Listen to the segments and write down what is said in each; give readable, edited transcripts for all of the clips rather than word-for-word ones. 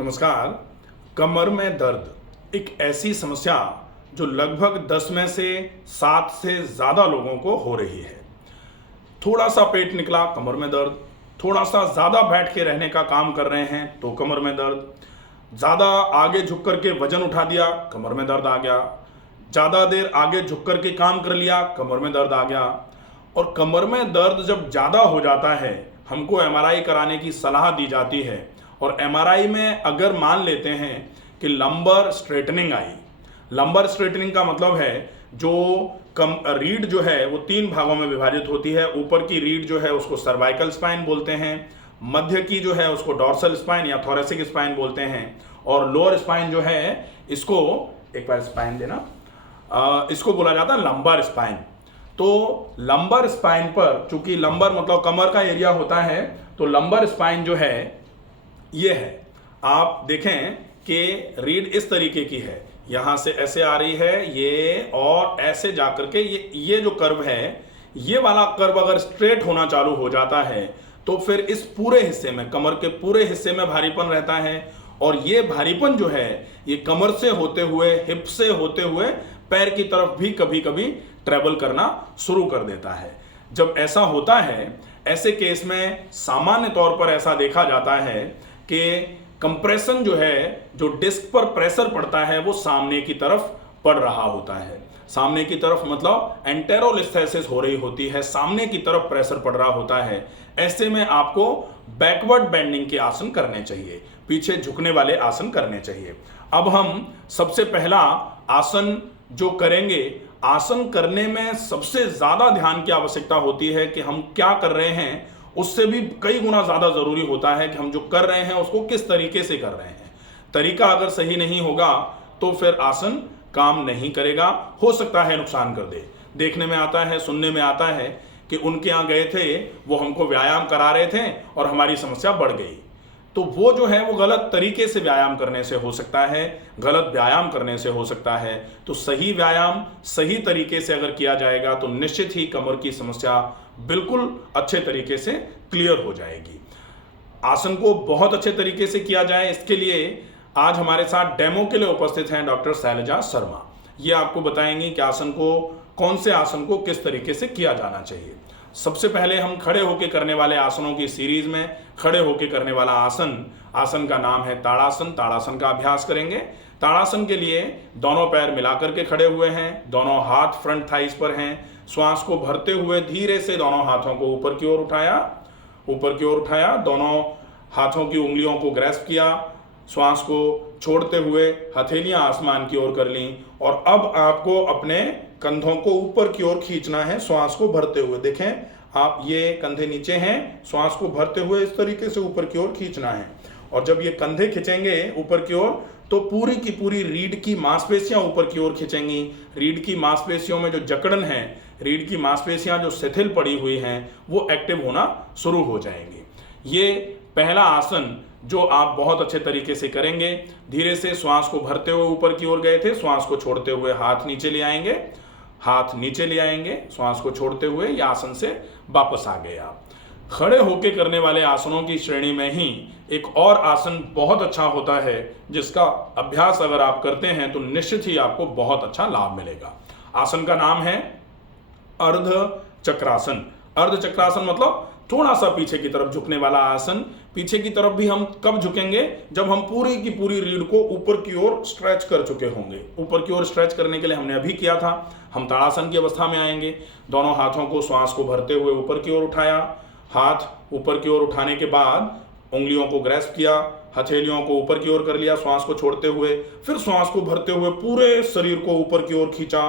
नमस्कार। कमर में दर्द एक ऐसी समस्या जो लगभग 10 में से 7 से ज़्यादा लोगों को हो रही है। थोड़ा सा पेट निकला, कमर में दर्द। थोड़ा सा ज़्यादा बैठ के रहने का काम कर रहे हैं तो कमर में दर्द। ज़्यादा आगे झुक करके वजन उठा दिया, कमर में दर्द आ गया। ज़्यादा देर आगे झुक करके काम कर लिया, कमर में दर्द आ गया। और कमर में दर्द जब ज़्यादा हो जाता है, हमको एमआरआई कराने की सलाह दी जाती है। और एमआरआई में अगर मान लेते हैं कि लंबर स्ट्रेटनिंग आई। लंबर स्ट्रेटनिंग का मतलब है जो रीढ़ जो है वो 3 भागों में विभाजित होती है। ऊपर की रीढ़ जो है उसको सर्वाइकल स्पाइन बोलते हैं, मध्य की जो है उसको डॉर्सल स्पाइन या थोरेसिक स्पाइन बोलते हैं, और लोअर स्पाइन जो है इसको, एक बार स्पाइन देना, इसको बोला जाता है लंबर स्पाइन। तो लंबर स्पाइन पर, चूंकि लंबर मतलब कमर का एरिया होता है, तो लंबर स्पाइन जो है ये है। आप देखें कि रीढ़ इस तरीके की है, यहां से ऐसे आ रही है ये, और ऐसे जाकर के ये जो कर्व है, ये वाला कर्व अगर स्ट्रेट होना चालू हो जाता है तो फिर इस पूरे हिस्से में, कमर के पूरे हिस्से में भारीपन रहता है। और ये भारीपन जो है ये कमर से होते हुए, हिप से होते हुए पैर की तरफ भी कभी कभी ट्रेवल करना शुरू कर देता है। जब ऐसा होता है, ऐसे केस में सामान्य तौर पर ऐसा देखा जाता है कि कंप्रेशन जो है, जो डिस्क पर प्रेशर पड़ता है वो सामने की तरफ पड़ रहा होता है। सामने की तरफ मतलब एंटेरोलिस्थेसिस हो रही होती है, सामने की तरफ प्रेशर पड़ रहा होता है। ऐसे में आपको बैकवर्ड बेंडिंग के आसन करने चाहिए, पीछे झुकने वाले आसन करने चाहिए। अब हम सबसे पहला आसन जो करेंगे, आसन करने में सबसे ज्यादा ध्यान की आवश्यकता होती है कि हम क्या कर रहे हैं, उससे भी कई गुना ज्यादा जरूरी होता है कि हम जो कर रहे हैं उसको किस तरीके से कर रहे हैं। तरीका अगर सही नहीं होगा तो फिर आसन काम नहीं करेगा, हो सकता है नुकसान कर दे। देखने में आता है, सुनने में आता है कि उनके यहाँ गए थे, वो हमको व्यायाम करा रहे थे और हमारी समस्या बढ़ गई। तो वो जो है वो गलत तरीके से व्यायाम करने से हो सकता है, गलत व्यायाम करने से हो सकता है। तो सही व्यायाम सही तरीके से अगर किया जाएगा तो निश्चित ही कमर की समस्या बिल्कुल अच्छे तरीके से क्लियर हो जाएगी। आसन को बहुत अच्छे तरीके से किया जाए, इसके लिए आज हमारे साथ डेमो के लिए उपस्थित हैं डॉक्टर शैलजा शर्मा। ये आपको बताएंगे कि आसन को, कौन से आसन को किस तरीके से किया जाना चाहिए। सबसे पहले हम खड़े होकर करने वाले आसनों की सीरीज में खड़े होकर करने वाला आसन का नाम है ताड़ासन। ताड़ासन का अभ्यास करेंगे। ताड़ासन के लिए दोनों पैर मिलाकर के खड़े हुए हैं, दोनों हाथ फ्रंट थाइस पर हैं। श्वास को भरते हुए धीरे से दोनों हाथों को ऊपर की ओर उठाया, ऊपर की ओर उठाया, दोनों हाथों की उंगलियों को ग्रैस्प किया। श्वास को छोड़ते हुए हथेलियां आसमान की ओर कर ली। और अब आपको अपने कंधों को ऊपर की ओर खींचना है, श्वास को भरते हुए। देखें आप, ये कंधे नीचे हैं, श्वास को भरते हुए इस तरीके से ऊपर की ओर खींचना है। और जब ये कंधे खींचेंगे ऊपर की ओर तो पूरी की पूरी रीढ़ की मांसपेशियां ऊपर की ओर खींचेंगी। रीढ़ की मांसपेशियों में जो जकड़न है, रीढ़ की मांसपेशियां जो शिथिल पड़ी हुई हैं, वो एक्टिव होना शुरू हो जाएंगी। ये पहला आसन जो आप बहुत अच्छे तरीके से करेंगे। धीरे से श्वास को भरते हुए ऊपर की ओर गए थे, श्वास को छोड़ते हुए हाथ नीचे ले आएंगे, हाथ नीचे ले आएंगे, श्वास को छोड़ते हुए ये आसन से वापस आ गए आप। खड़े होके करने वाले आसनों की श्रेणी में ही एक और आसन बहुत अच्छा होता है, जिसका अभ्यास अगर आप करते हैं तो निश्चित ही आपको बहुत अच्छा लाभ मिलेगा। आसन का नाम है अर्ध चक्रासन। अर्ध चक्रासन मतलब थोड़ा सा पीछे की तरफ झुकने वाला आसन। पीछे की तरफ भी हम कब झुकेंगे, जब हम पूरी की पूरी रीढ़ को ऊपर की ओर स्ट्रेच कर चुके होंगे। ऊपर की ओर स्ट्रेच करने के लिए हमने अभी किया था। हम ताड़ासन की अवस्था में आएंगे। दोनों हाथों को श्वास को भरते हुए ऊपर की ओर उठाया, हाथ ऊपर की ओर उठाने के बाद उंगलियों को ग्रैस्प किया, हथेलियों को ऊपर की ओर कर लिया श्वास को छोड़ते हुए। फिर श्वास को भरते हुए पूरे शरीर को ऊपर की ओर खींचा।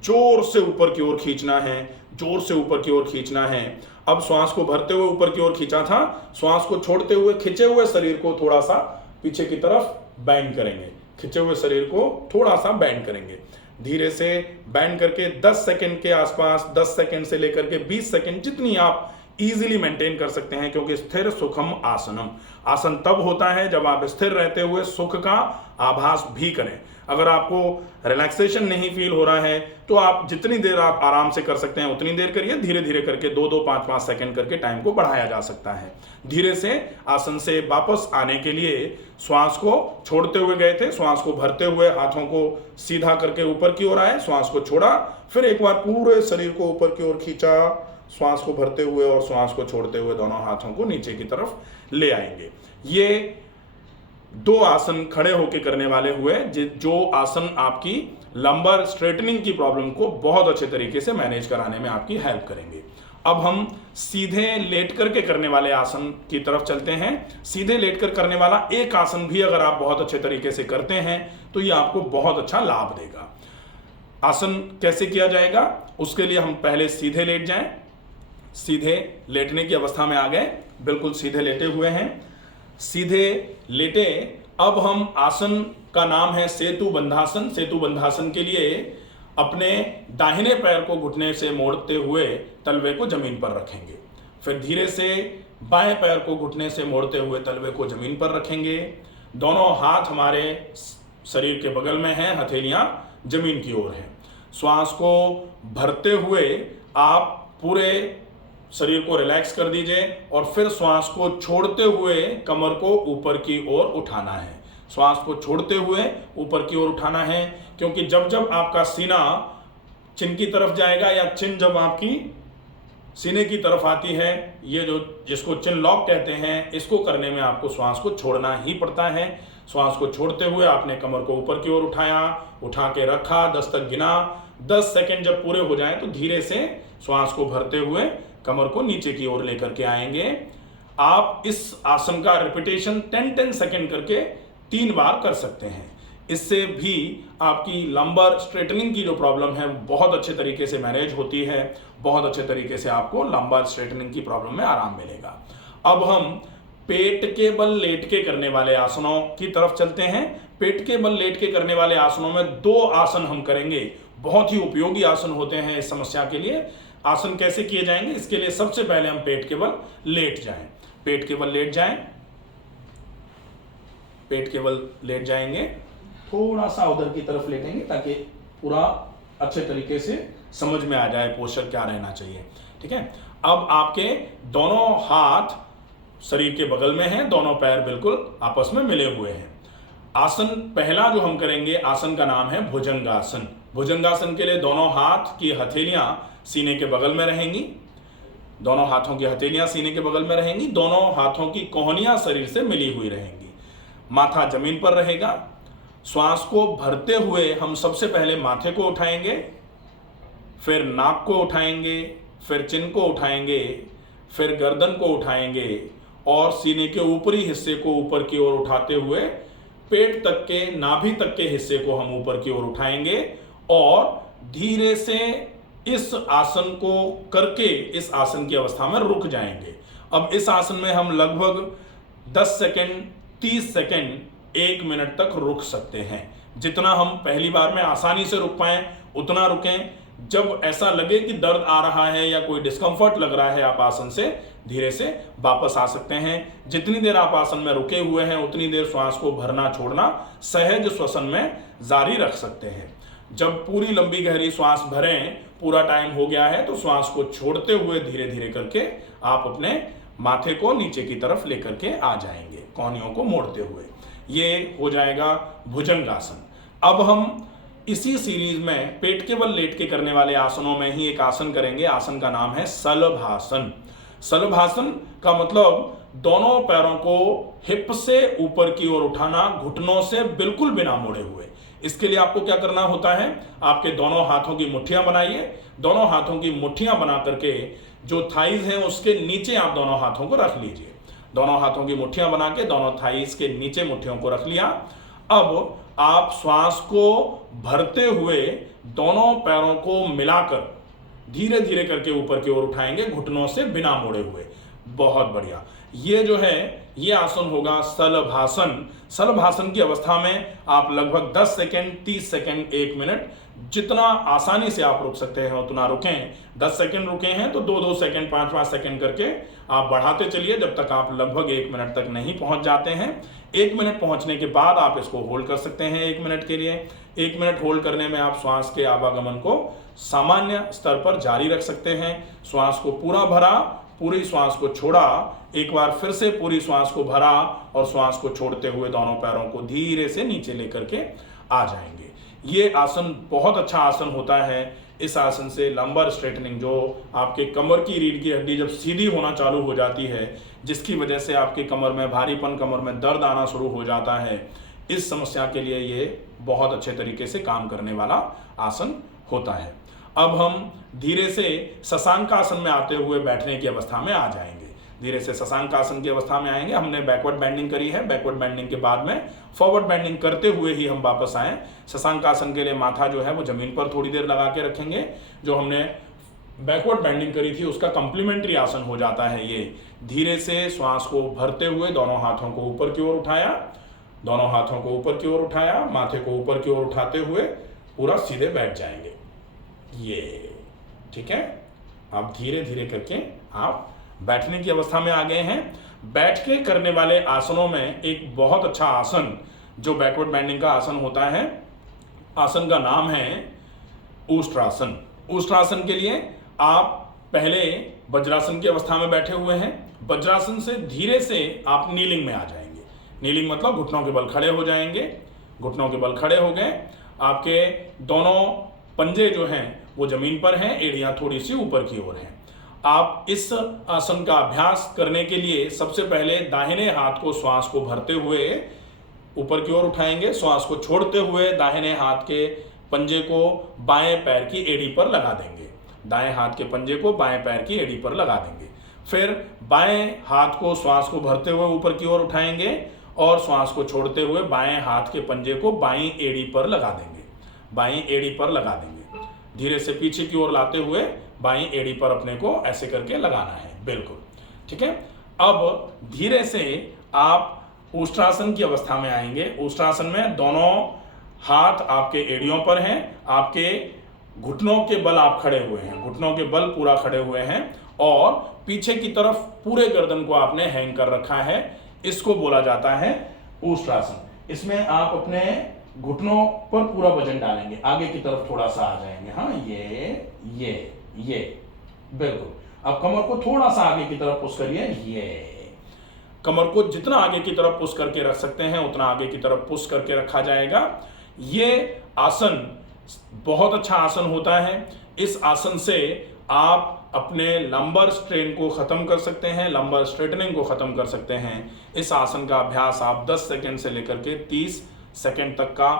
जोर से ऊपर की ओर खींचना है, जोर से ऊपर की ओर खींचना है। अब श्वास को भरते हुए ऊपर की ओर खींचा था, श्वास को छोड़ते हुए खिंचे हुए शरीर को थोड़ा सा पीछे की तरफ बेंड करेंगे। खिंचे हुए शरीर को थोड़ा सा बेंड करेंगे। धीरे से बेंड करके 10 सेकंड के आसपास, 10 सेकंड से लेकर के 20 सेकंड, जितनी आप इजीली मेंटेन कर सकते हैं। क्योंकि स्थिर सुखम आसनम, आसन तब होता है जब आप स्थिर रहते हुए सुख का आभास भी करें। अगर आपको रिलैक्सेशन नहीं फील हो रहा है तो आप जितनी देर आप आराम से कर सकते हैं उतनी देर करिए। धीरे धीरे करके 2-2, 5-5 सेकंड करके टाइम को बढ़ाया जा सकता है। धीरे से आसन से वापस आने के लिए श्वास को छोड़ते हुए गए थे, श्वास को भरते हुए हाथों को सीधा करके ऊपर की ओर आए, श्वास को छोड़ा, फिर एक बार पूरे शरीर को ऊपर की ओर खींचा, श्वास को भरते हुए और श्वास को छोड़ते हुए दोनों हाथों को नीचे की तरफ ले आएंगे। ये 2 आसन खड़े होकर करने वाले हुए, जो आसन आपकी लंबर स्ट्रेटनिंग की प्रॉब्लम को बहुत अच्छे तरीके से मैनेज कराने में आपकी हेल्प करेंगे। अब हम सीधे लेट करके करने वाले आसन की तरफ चलते हैं। सीधे लेट कर करने वाला एक आसन भी अगर आप बहुत अच्छे तरीके से करते हैं तो ये आपको बहुत अच्छा लाभ देगा। आसन कैसे किया जाएगा, उसके लिए हम पहले सीधे लेट जाएं। सीधे लेटने की अवस्था में आ गए, बिल्कुल सीधे लेटे हुए हैं। सीधे लेटे, अब हम आसन का नाम है सेतु बंधासन। सेतु बंधासन के लिए अपने दाहिने पैर को घुटने से मोड़ते हुए तलवे को जमीन पर रखेंगे। फिर धीरे से बाएं पैर को घुटने से मोड़ते हुए तलवे को जमीन पर रखेंगे। दोनों हाथ हमारे शरीर के बगल में हैं, हथेलियां जमीन की ओर हैं। श्वास को भरते हुए आप पूरे शरीर को रिलैक्स कर दीजिए और फिर श्वास को छोड़ते हुए कमर को ऊपर की ओर उठाना है। श्वास को छोड़ते हुए ऊपर की ओर उठाना है, क्योंकि जब जब आपका सीना चिन की तरफ जाएगा या चिन जब आपकी सीने की तरफ आती है, ये जो जिसको चिन लॉक कहते हैं, इसको करने में आपको श्वास को छोड़ना ही पड़ता है। श्वास को छोड़ते हुए आपने कमर को ऊपर की ओर उठाया, उठा के रखा, 10 तक गिना। 10 सेकंड जब पूरे हो जाएं तो धीरे से श्वास को भरते हुए कमर को नीचे की ओर लेकर के आएंगे। आप इस आसन का रिपीटेशन 10-10 सेकंड करके 3 बार कर सकते हैं। इससे भी आपकी लंबर स्ट्रेटनिंग की जो प्रॉब्लम है बहुत अच्छे तरीके से मैनेज होती है। बहुत अच्छे तरीके से आपको लंबर स्ट्रेटनिंग की प्रॉब्लम में आराम मिलेगा। अब हम पेट के बल लेट के करने वाले आसनों की तरफ चलते हैं। पेट के बल लेट के करने वाले आसनों में 2 आसन हम करेंगे, बहुत ही उपयोगी आसन होते हैं इस समस्या के लिए। आसन कैसे किए जाएंगे, इसके लिए सबसे पहले हम पेट के बल लेट जाएं। पेट के बल लेट जाएं, पेट के बल लेट जाएंगे, थोड़ा सा उधर की तरफ लेटेंगे ताकि पूरा अच्छे तरीके से समझ में आ जाए पोस्चर क्या रहना चाहिए। ठीक है, अब आपके दोनों हाथ शरीर के बगल में हैं, दोनों पैर बिल्कुल आपस में मिले हुए हैं। आसन पहला जो हम करेंगे, आसन का नाम है भुजंगासन। भुजंगासन के लिए दोनों हाथ की हथेलियां सीने के बगल में रहेंगी। दोनों हाथों की हथेलियां सीने के बगल में रहेंगी। दोनों हाथों की कोहनियां शरीर से मिली हुई रहेंगी। माथा जमीन पर रहेगा। श्वास को भरते हुए हम सबसे पहले माथे को उठाएंगे, फिर नाक को उठाएंगे, फिर चिन को उठाएंगे, फिर गर्दन को उठाएंगे और सीने के ऊपरी हिस्से को ऊपर की ओर उठाते हुए पेट तक के, नाभि तक के हिस्से को हम ऊपर की ओर उठाएंगे और धीरे से इस आसन को करके इस आसन की अवस्था में रुक जाएंगे। अब इस आसन में हम लगभग 10 सेकंड, 30 सेकंड, 1 मिनट तक रुक सकते हैं। जितना हम पहली बार में आसानी से रुक पाएं उतना रुकें। जब ऐसा लगे कि दर्द आ रहा है या कोई डिस्कंफर्ट लग रहा है, आप आसन से धीरे से वापस आ सकते हैं। जितनी देर आप आसन में रुके हुए हैं उतनी देर श्वास को भरना छोड़ना सहज श्वसन में जारी रख सकते हैं। जब पूरी लंबी गहरी श्वास भरें, पूरा टाइम हो गया है, तो श्वास को छोड़ते हुए धीरे धीरे करके आप अपने माथे को नीचे की तरफ लेकर के आ जाएंगे, कोहनियों को मोड़ते हुए। ये हो जाएगा भुजंगासन। अब हम इसी सीरीज में पेट के बल लेट के करने वाले आसनों में ही एक आसन करेंगे। आसन का नाम है शलभासन। शलभासन का मतलब दोनों पैरों को हिप से ऊपर की ओर उठाना, घुटनों से बिल्कुल बिना मोड़े हुए। इसके लिए आपको क्या करना होता है, आपके दोनों हाथों की मुट्ठियां बनाइए। दोनों हाथों की मुट्ठियां बना करके जो थाइज हैं उसके नीचे आप दोनों हाथों को रख लीजिए। दोनों हाथों की मुट्ठियां बना के दोनों थाइज के नीचे मुट्ठियों को रख लिया। अब आप श्वास को भरते हुए दोनों पैरों को मिलाकर धीरे धीरे करके ऊपर की ओर उठाएंगे, घुटनों से बिना मोड़े हुए। बहुत बढ़िया। ये जो है ये आसन होगा शलभासन। शलभासन की अवस्था में आप लगभग 10 सेकंड, 30 सेकंड, 1 मिनट, जितना आसानी से आप रुक सकते हैं उतना रुकें। 10 सेकंड रुके हैं तो 2-2 सेकंड, 5-5 सेकंड करके आप बढ़ाते चलिए जब तक आप लगभग 1 मिनट तक नहीं पहुंच जाते हैं। 1 मिनट पहुंचने के बाद आप इसको होल्ड कर सकते हैं 1 मिनट के लिए। 1 मिनट होल्ड करने में आप श्वास के आवागमन को सामान्य स्तर पर जारी रख सकते हैं। श्वास को पूरा भरा, पूरी श्वास को छोड़ा, एक बार फिर से पूरी श्वास को भरा और श्वास को छोड़ते हुए दोनों पैरों को धीरे से नीचे लेकर के आ जाएंगे। ये आसन बहुत अच्छा आसन होता है। इस आसन से लंबर स्ट्रेटनिंग, जो आपके कमर की रीढ़ की हड्डी जब सीधी होना चालू हो जाती है, जिसकी वजह से आपकी कमर में भारीपन, कमर में दर्द आना शुरू हो जाता है, इस समस्या के लिए ये बहुत अच्छे तरीके से काम करने वाला आसन होता है। अब हम धीरे से शशांक आसन में आते हुए बैठने की अवस्था में आ जाएंगे। धीरे से शशांक आसन की अवस्था में आएंगे। हमने बैकवर्ड बेंडिंग करी है, बैकवर्ड बेंडिंग के बाद में फॉरवर्ड बेंडिंग करते हुए ही हम वापस आए। शशांक आसन के लिए माथा जो है वो जमीन पर थोड़ी देर लगा के रखेंगे। जो हमने बैकवर्ड बेंडिंग करी थी उसका कंप्लीमेंट्री आसन हो जाता है ये। धीरे से श्वास को भरते हुए दोनों हाथों को ऊपर की ओर उठाया, दोनों हाथों को ऊपर की ओर उठाया, माथे को ऊपर की ओर उठाते हुए पूरा सीधे बैठ जाएंगे। ये ठीक है। आप धीरे धीरे करके आप बैठने की अवस्था में आ गए हैं। बैठ के करने वाले आसनों में एक बहुत अच्छा आसन जो बैकवर्ड बेंडिंग का आसन होता है, आसन का नाम है ऊष्ट्रासन। ऊष्ट्रासन के लिए आप पहले वज्रासन की अवस्था में बैठे हुए हैं। वज्रासन से धीरे से आप नीलिंग में आ जाएंगे। नीलिंग मतलब घुटनों के बल खड़े हो जाएंगे। घुटनों के बल खड़े हो गए, आपके दोनों पंजे जो हैं वो जमीन पर हैं, एड़ियां थोड़ी सी ऊपर की ओर हैं। आप इस आसन का अभ्यास करने के लिए सबसे पहले दाहिने हाथ को श्वास को भरते हुए ऊपर की ओर उठाएंगे। श्वास को छोड़ते हुए दाहिने हाथ के पंजे को बाएं पैर की एड़ी पर लगा देंगे। दाएं हाथ के पंजे को बाएं पैर की एड़ी पर लगा देंगे। फिर बाएं हाथ को श्वास को भरते हुए ऊपर की ओर उठाएंगे और श्वास को छोड़ते हुए बाएं हाथ के पंजे को बाईं एड़ी पर लगा देंगे। बाईं एड़ी पर लगा देंगे। धीरे से पीछे की ओर लाते हुए बाईं एड़ी पर अपने को ऐसे करके लगाना है। बिल्कुल ठीक है। अब धीरे से आप ऊष्ट्रासन की अवस्था में आएंगे। ऊष्ट्रासन में दोनों हाथ आपके एड़ियों पर हैं, आपके घुटनों के बल आप खड़े हुए हैं, घुटनों के बल पूरा खड़े हुए हैं और पीछे की तरफ पूरे गर्दन को आपने हैंग कर रखा है। इसको बोला जाता है ऊष्ट्रासन। इसमें आप अपने घुटनों पर पूरा वजन डालेंगे, आगे की तरफ थोड़ा सा आ जाएंगे। हाँ, ये बिल्कुल। अब कमर को थोड़ा सा आगे की तरफ पुश करिए। ये कमर को जितना आगे की तरफ पुश करके रख सकते हैं उतना आगे की तरफ पुश करके रखा जाएगा। ये आसन बहुत अच्छा आसन होता है। इस आसन से आप अपने लंबर स्ट्रेन को खत्म कर सकते हैं, लंबर स्ट्रेटनिंग को खत्म कर सकते हैं। इस आसन का अभ्यास आप 10 सेकंड से लेकर के 30 सेकंड तक का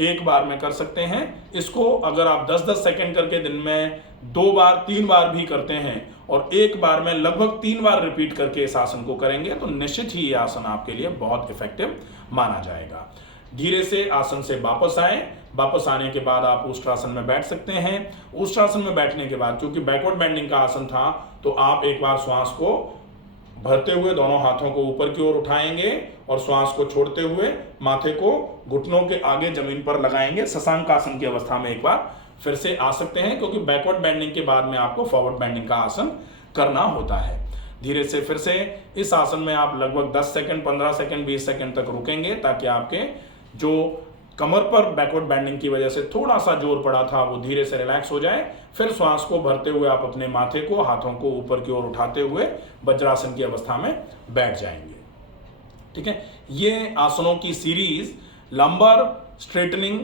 एक बार में कर सकते हैं। इसको अगर आप 10-10 सेकंड करके दिन में 2 बार 3 बार भी करते हैं और एक बार में लगभग 3 बार रिपीट करके इस आसन को करेंगे तो निश्चित ही ये आसन आपके लिए बहुत इफेक्टिव माना जाएगा। धीरे से आसन से वापस आए। वापस आने के बाद आप ऊष्ट्रासन में बैठ सकते हैं। ऊष्ट्रासन में बैठने के बाद, क्योंकि बैकवर्ड बेंडिंग का आसन था, तो आप एक बार श्वास को भरते हुए दोनों हाथों को ऊपर की ओर उठाएंगे और श्वास को छोड़ते हुए माथे को घुटनों के आगे जमीन पर लगाएंगे। शशांक आसन की अवस्था में एक बार फिर से आ सकते हैं, क्योंकि बैकवर्ड बेंडिंग के बाद में आपको फॉरवर्ड बेंडिंग का आसन करना होता है। धीरे से फिर से इस आसन में आप लगभग 10 सेकंड, 15 सेकंड, 20 सेकंड तक रुकेंगे, ताकि आपके जो कमर पर बैकवर्ड बेंडिंग की वजह से थोड़ा सा जोर पड़ा था वो धीरे से रिलैक्स हो जाए। फिर श्वास को भरते हुए आप अपने माथे को, हाथों को ऊपर की ओर उठाते हुए वज्रासन की अवस्था में बैठ जाएंगे। ठीक है। ये आसनों की सीरीज लंबर स्ट्रेटनिंग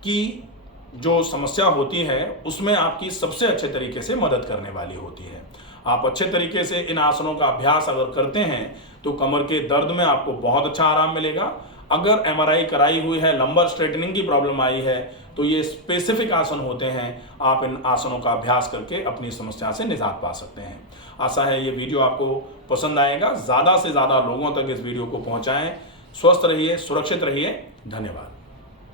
की जो समस्या होती है उसमें आपकी सबसे अच्छे तरीके से मदद करने वाली होती है। आप अच्छे तरीके से इन आसनों का अभ्यास अगर करते हैं तो कमर के दर्द में आपको बहुत अच्छा आराम मिलेगा। अगर एमआरआई कराई हुई है, लंबर स्ट्रेटनिंग की प्रॉब्लम आई है, तो ये स्पेसिफिक आसन होते हैं। आप इन आसनों का अभ्यास करके अपनी समस्या से निजात पा सकते हैं। आशा है ये वीडियो आपको पसंद आएगा। ज़्यादा से ज़्यादा लोगों तक इस वीडियो को पहुंचाएं। स्वस्थ रहिए, सुरक्षित रहिए। धन्यवाद।